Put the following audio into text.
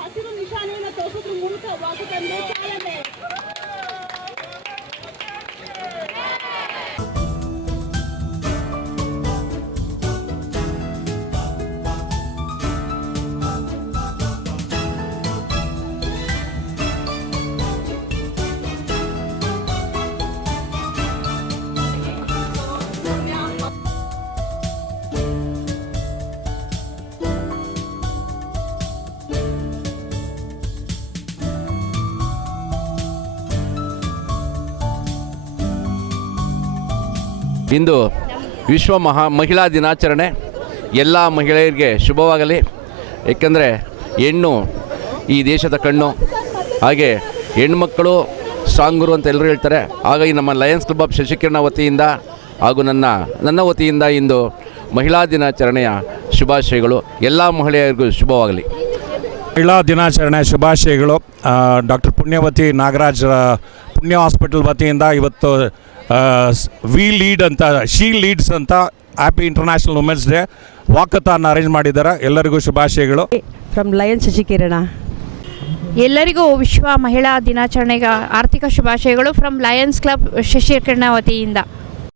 ಹಸಿರು ನಿಶಾನೆಯನ್ನು ತೋರಿಸೋದ್ರ ಮೂಲಕ ವಾಕಥಾನ್ಗೆ ಚಾಲನೆ. ಇಂದು ವಿಶ್ವ ಮಹಿಳಾ ದಿನಾಚರಣೆ. ಎಲ್ಲ ಮಹಿಳೆಯರಿಗೆ ಶುಭವಾಗಲಿ. ಏಕೆಂದರೆ ಹೆಣ್ಣು ಈ ದೇಶದ ಕಣ್ಣು. ಹಾಗೆ ಹೆಣ್ಮಕ್ಕಳು ಸ್ಟ್ರಾಂಗರು ಅಂತ ಎಲ್ಲರೂ ಹೇಳ್ತಾರೆ. ಹಾಗಾಗಿ ನಮ್ಮ ಲಯನ್ಸ್ ಕ್ಲಬ್ ಆಫ್ ಶಶಿಕಿರಣ ವತಿಯಿಂದ ಹಾಗೂ ನನ್ನ ವತಿಯಿಂದ ಇಂದು ಮಹಿಳಾ ದಿನಾಚರಣೆಯ ಶುಭಾಶಯಗಳು. ಎಲ್ಲ ಮಹಿಳೆಯರಿಗೂ ಶುಭವಾಗಲಿ. ಮಹಿಳಾ ದಿನಾಚರಣೆ ಶುಭಾಶಯಗಳು. ಡಾಕ್ಟರ್ ಪುಣ್ಯವತಿ ನಾಗರಾಜ್ ಪುಣ್ಯ ಹಾಸ್ಪಿಟಲ್ ವತಿಯಿಂದ ಇವತ್ತು ವಿ ಲೀಡ್ ಅಂತ ಶಿ ಲೀಡ್ಸ್ ಅಂತ happy international women's day walkathon arrange ಮಾಡಿದ್ದಾರೆ. ಎಲ್ಲರಿಗೂ ಶುಭಾಶಯಗಳು. From lions Shashikirana. ಎಲ್ಲರಿಗೂ ವಿಶ್ವ ಮಹಿಳಾ ದಿನಾಚರಣೆಗೆ ಆರ್ಥಿಕ ಶುಭಾಶಯಗಳು ಫ್ರಮ್ ಲಯನ್ಸ್ ಕ್ಲಬ್ ಶಶಿಕಿರಣ ವತಿಯಿಂದ.